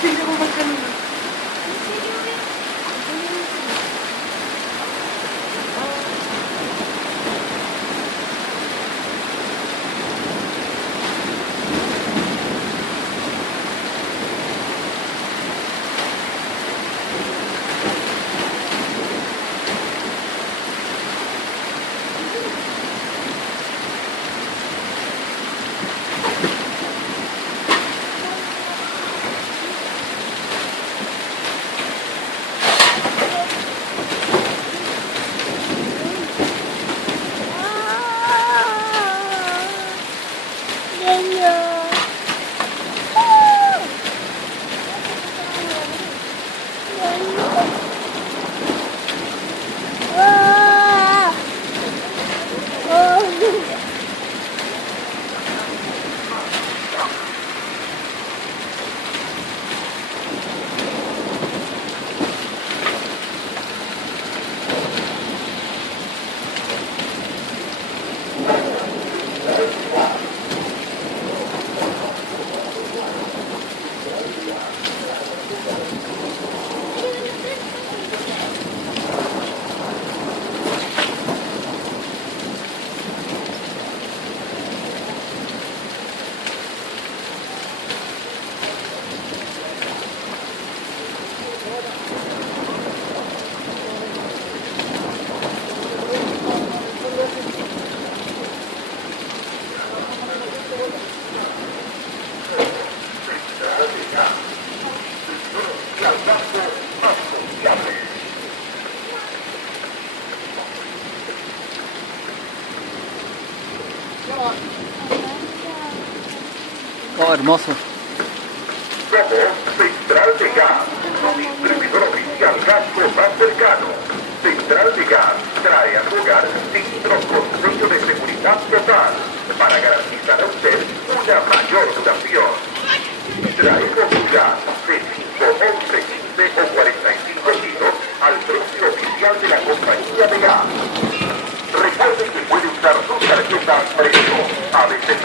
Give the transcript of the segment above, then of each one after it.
Seguiremos marcando. Oh, hermoso. Somos Central de Gas, su distribuidor oficial Gasco más cercano. Central de Gas trae a su hogar cilindros con sello de seguridad total para garantizar a usted una mayor duración. Traemos su gas de 5, 11, 15 o 45 kilos al precio oficial de la compañía de gas. Recuerde que puede usar sus tarjetas Presto, ABCD,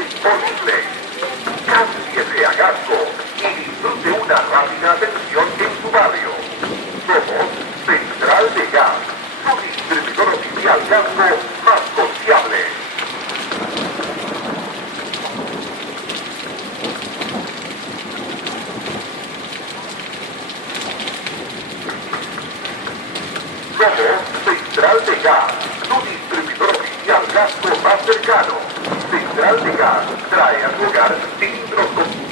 disponible. Cámbiese a Gasco y disfrute una rápida atención en su barrio. Somos Central de Gas, su distribuidor oficial Gasco más confiable. Somos Central de Gas, su distribuidor oficial Gasco más cercano. Central de Gas trae a su hogar cilindros con